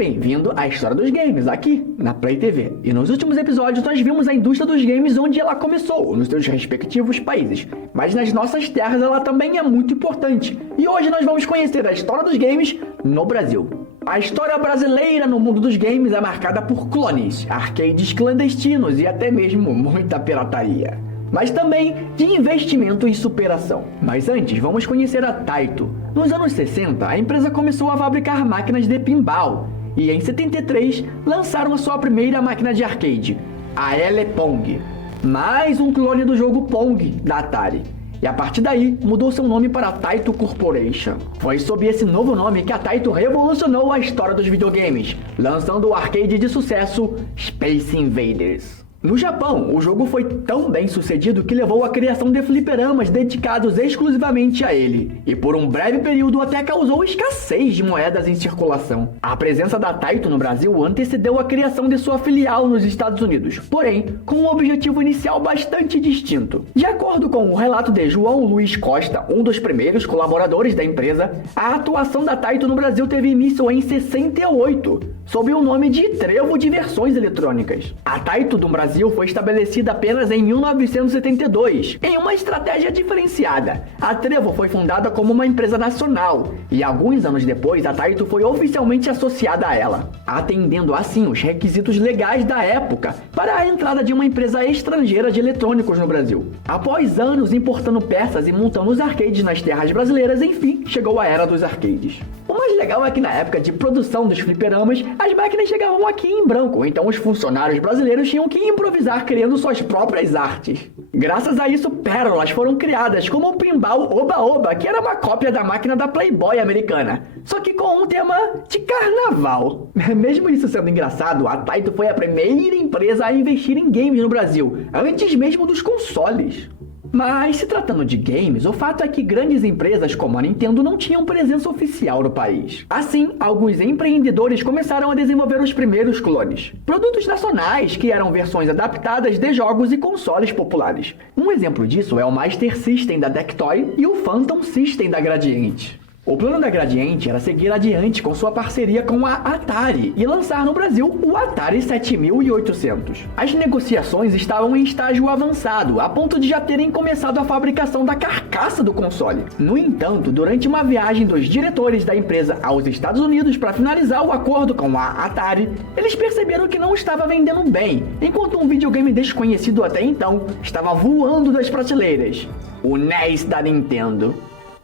bem-vindo à História dos Games, aqui na Play TV. E nos últimos episódios nós vimos a indústria dos games onde ela começou, nos seus respectivos países. Mas nas nossas terras ela também é muito importante. E hoje nós vamos conhecer a história dos games no Brasil. A história brasileira no mundo dos games é marcada por clones, arcades clandestinos e até mesmo muita pirataria. Mas também de investimento e superação. Mas antes, vamos conhecer a Taito. Nos anos 60, a empresa começou a fabricar máquinas de pinball. E em 73, lançaram a sua primeira máquina de arcade, a Ele-Pong. Mais um clone do jogo Pong, da Atari. E a partir daí, mudou seu nome para Taito Corporation. Foi sob esse novo nome que a Taito revolucionou a história dos videogames, lançando o arcade de sucesso Space Invaders. No Japão, o jogo foi tão bem sucedido que levou à criação de fliperamas dedicados exclusivamente a ele, e por um breve período até causou escassez de moedas em circulação. A presença da Taito no Brasil antecedeu a criação de sua filial nos Estados Unidos, porém com um objetivo inicial bastante distinto. De acordo com o relato de João Luiz Costa, um dos primeiros colaboradores da empresa, a atuação da Taito no Brasil teve início em 68, sob o nome de Trevo Diversões Eletrônicas. A Taito do Brasil foi estabelecida apenas em 1972, em uma estratégia diferenciada. A Trevo foi fundada como uma empresa nacional, e alguns anos depois a Taito foi oficialmente associada a ela, atendendo assim os requisitos legais da época para a entrada de uma empresa estrangeira de eletrônicos no Brasil. Após anos importando peças e montando os arcades nas terras brasileiras, enfim, chegou a era dos arcades. O mais legal é que na época de produção dos fliperamas, as máquinas chegavam aqui em branco, então os funcionários brasileiros tinham que improvisar criando suas próprias artes. Graças a isso, pérolas foram criadas, como o pinball Oba Oba, que era uma cópia da máquina da Playboy americana, só que com um tema de carnaval. Mesmo isso sendo engraçado, a Taito foi a primeira empresa a investir em games no Brasil, antes mesmo dos consoles. Mas, se tratando de games, o fato é que grandes empresas como a Nintendo não tinham presença oficial no país. Assim, alguns empreendedores começaram a desenvolver os primeiros clones. Produtos nacionais que eram versões adaptadas de jogos e consoles populares. Um exemplo disso é o Master System da Tectoy e o Phantom System da Gradiente. O plano da Gradiente era seguir adiante com sua parceria com a Atari e lançar no Brasil o Atari 7800. As negociações estavam em estágio avançado, a ponto de já terem começado a fabricação da carcaça do console. No entanto, durante uma viagem dos diretores da empresa aos Estados Unidos para finalizar o acordo com a Atari, eles perceberam que não estava vendendo bem, enquanto um videogame desconhecido até então estava voando das prateleiras: o NES da Nintendo.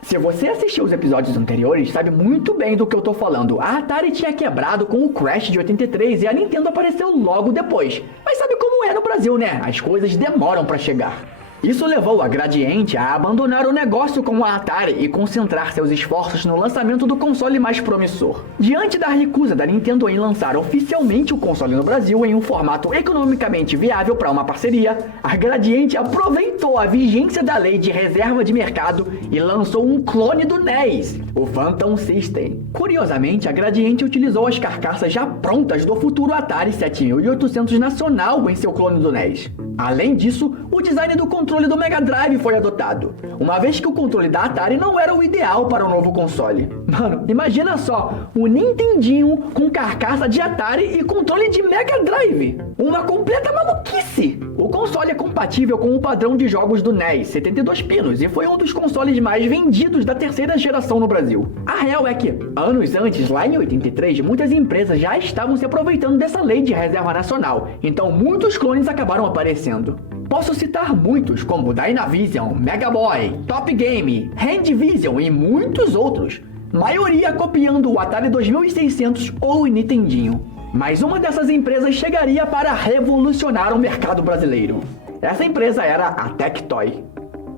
Se você assistiu os episódios anteriores, sabe muito bem do que eu tô falando. A Atari tinha quebrado com o Crash de 83 e a Nintendo apareceu logo depois. Mas sabe como é no Brasil, né? As coisas demoram pra chegar. Isso levou a Gradiente a abandonar o negócio com a Atari e concentrar seus esforços no lançamento do console mais promissor. Diante da recusa da Nintendo em lançar oficialmente o console no Brasil em um formato economicamente viável para uma parceria, a Gradiente aproveitou a vigência da lei de reserva de mercado e lançou um clone do NES, o Phantom System. Curiosamente, a Gradiente utilizou as carcaças já prontas do futuro Atari 7800 nacional em seu clone do NES. Além disso, o design do controle do Mega Drive foi adotado, uma vez que o controle da Atari não era o ideal para o novo console. Mano, imagina só, um Nintendinho com carcaça de Atari e controle de Mega Drive. Uma completa maluquice! O console é compatível com o padrão de jogos do NES, 72 pinos, e foi um dos consoles mais vendidos da terceira geração no Brasil. A real é que, anos antes, lá em 83, muitas empresas já estavam se aproveitando dessa lei de reserva nacional, então muitos clones acabaram aparecendo. Posso citar muitos, como Dynavision, Mega Boy, Top Game, Handvision e muitos outros, maioria copiando o Atari 2600 ou o Nintendinho. Mas uma dessas empresas chegaria para revolucionar o mercado brasileiro. Essa empresa era a Tectoy.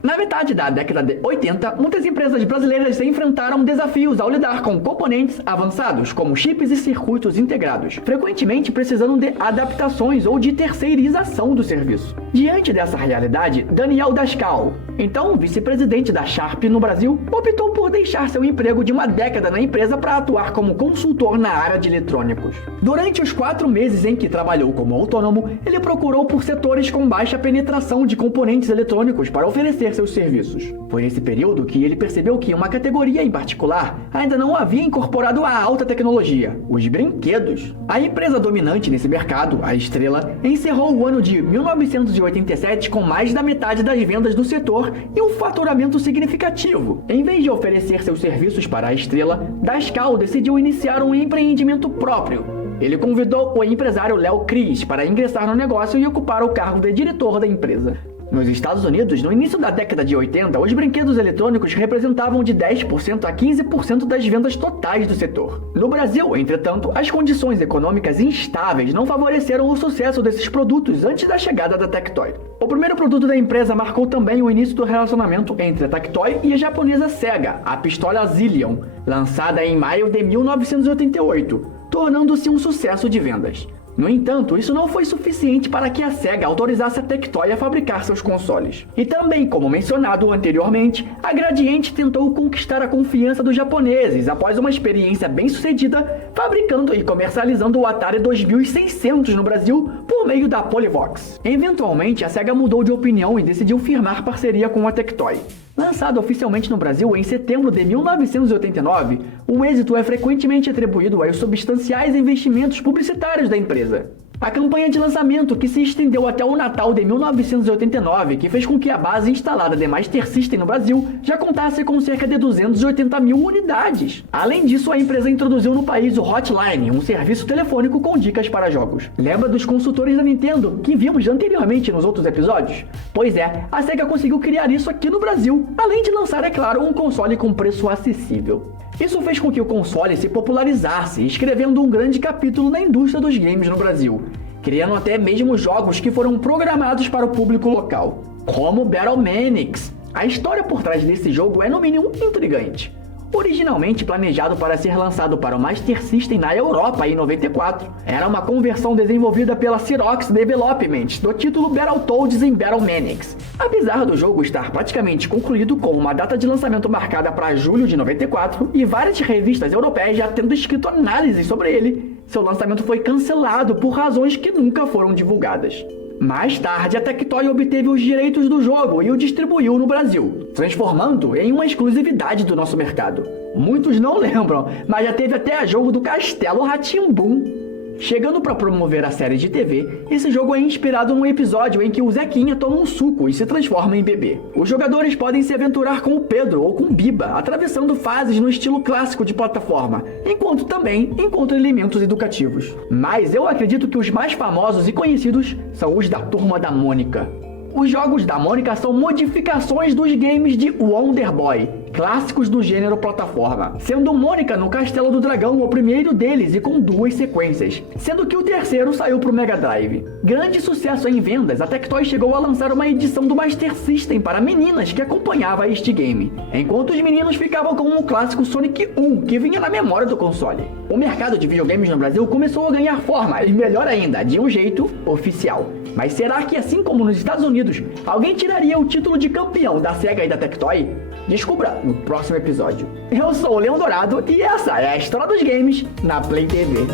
Na metade da década de 80, muitas empresas brasileiras enfrentaram desafios ao lidar com componentes avançados, como chips e circuitos integrados, frequentemente precisando de adaptações ou de terceirização do serviço. Diante dessa realidade, Daniel Daskal, Então, o vice-presidente da Sharp no Brasil optou por deixar seu emprego de uma década na empresa para atuar como consultor na área de eletrônicos. Durante os 4 meses em que trabalhou como autônomo, ele procurou por setores com baixa penetração de componentes eletrônicos para oferecer seus serviços. Foi nesse período que ele percebeu que uma categoria em particular ainda não havia incorporado a alta tecnologia: os brinquedos. A empresa dominante nesse mercado, a Estrela, encerrou o ano de 1987 com mais da metade das vendas do setor e um faturamento significativo. Em vez de oferecer seus serviços para a Estrela, Dascal decidiu iniciar um empreendimento próprio. Ele convidou o empresário Léo Cris para ingressar no negócio e ocupar o cargo de diretor da empresa. Nos Estados Unidos, no início da década de 80, os brinquedos eletrônicos representavam de 10% a 15% das vendas totais do setor. No Brasil, entretanto, as condições econômicas instáveis não favoreceram o sucesso desses produtos antes da chegada da Tectoy. O primeiro produto da empresa marcou também o início do relacionamento entre a Tectoy e a japonesa Sega, a pistola Zillion, lançada em maio de 1988, tornando-se um sucesso de vendas. No entanto, isso não foi suficiente para que a Sega autorizasse a Tectoy a fabricar seus consoles. E também, como mencionado anteriormente, a Gradiente tentou conquistar a confiança dos japoneses após uma experiência bem-sucedida fabricando e comercializando o Atari 2600 no Brasil por meio da Polivox. Eventualmente, a Sega mudou de opinião e decidiu firmar parceria com a Tectoy. Lançado oficialmente no Brasil em setembro de 1989, o êxito é frequentemente atribuído aos substanciais investimentos publicitários da empresa. A campanha de lançamento, que se estendeu até o Natal de 1989, que fez com que a base instalada de Master System no Brasil já contasse com cerca de 280 mil unidades. Além disso, a empresa introduziu no país o Hotline, um serviço telefônico com dicas para jogos. Lembra dos consultores da Nintendo, que vimos anteriormente nos outros episódios? Pois é, a Sega conseguiu criar isso aqui no Brasil, além de lançar, é claro, um console com preço acessível. Isso fez com que o console se popularizasse, escrevendo um grande capítulo na indústria dos games no Brasil, criando até mesmo jogos que foram programados para o público local, como Battle Manix. A história por trás desse jogo é no mínimo intrigante. Originalmente planejado para ser lançado para o Master System na Europa em 94, era uma conversão desenvolvida pela Xerox Development do título Battletoads em Battle Manix. Apesar do jogo estar praticamente concluído com uma data de lançamento marcada para julho de 94 e várias revistas europeias já tendo escrito análises sobre ele, seu lançamento foi cancelado por razões que nunca foram divulgadas. Mais tarde, a Tectoy obteve os direitos do jogo e o distribuiu no Brasil, transformando em uma exclusividade do nosso mercado. Muitos não lembram, mas já teve até jogo do Castelo Rá-Tim-Bum. Chegando para promover a série de TV, esse jogo é inspirado num episódio em que o Zequinha toma um suco e se transforma em bebê. Os jogadores podem se aventurar com o Pedro ou com o Biba, atravessando fases no estilo clássico de plataforma, enquanto também encontram elementos educativos. Mas eu acredito que os mais famosos e conhecidos são os da Turma da Mônica. Os jogos da Mônica são modificações dos games de Wonder Boy, clássicos do gênero plataforma, sendo Mônica no Castelo do Dragão o primeiro deles e com 2 sequências, sendo que o terceiro saiu para o Mega Drive. Grande sucesso em vendas, a Tectoy chegou a lançar uma edição do Master System para meninas que acompanhava este game, enquanto os meninos ficavam com o clássico Sonic 1, que vinha na memória do console. O mercado de videogames no Brasil começou a ganhar forma, e melhor ainda, de um jeito oficial. Mas será que, assim como nos Estados Unidos, alguém tiraria o título de campeão da Sega e da Tectoy? Descubra no próximo episódio. Eu sou o Leão Dourado e essa é a história dos games na Play TV.